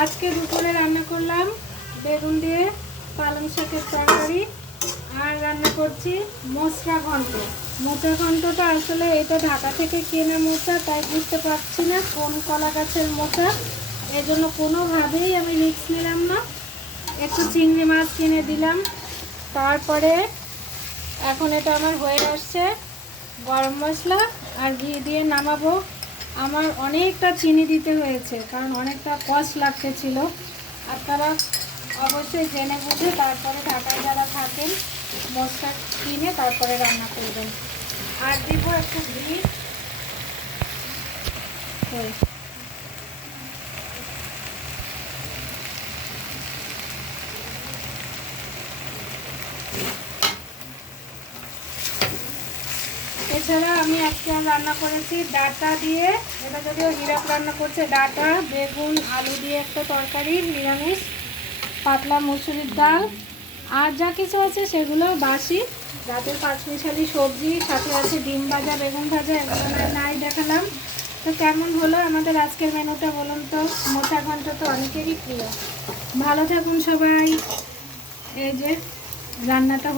আজকে দুপুরে রান্না করলাম বেগুন দিয়ে পালং শাকের তরকারি, আর রান্না করছি মোচা ঘন্ট। মোচা ঘন্টটা আসলে এটা ঢাকা থেকে কেনা মোচা, তাই বুঝতে পারছি না কোন কলা গাছের মোচা, এজন্য কোনোভাবেই আমি রিস্ক নিলাম না। একটু চিংড়ি মাছ কিনে দিলাম। তারপরে এখন এটা আমার হয়ে আসছে, গরম মশলা আর ঘি দিয়ে নামাবো। আমার অনেকটা চিনি দিতে হয়েছে, কারণ অনেকটা কষ্ট লাগতেছিল। আপনারা অবশ্যই জেনে বুঝে তারপরে ঢাকায় যারা থাকেন মশলা কিনে তারপরে রান্না করবেন। আর দিব একটু ঘি। এছাড়া আমি আজকে রান্না করেছি ডাঁটা দিয়ে, এটা যদিও হিরাপ রান্না করছে, ডাঁটা বেগুন আলু দিয়ে একটা তরকারি, নিরামিষ, পাতলা মুসুরির ডাল, আর যা কিছু আছে সেগুলো বাসি রাতের পাঁচমিশালি সবজি, সাথে আছে ডিম ভাজা, বেগুন ভাজা, এগুলো নাই দেখালাম। তো কেমন হলো আমাদের আজকের মেনুটা বলুন তো? মোচা ঘন্ট তো অনেকেরই প্রিয়। ভালো থাকুন সবাই। এই যে রান্নাটা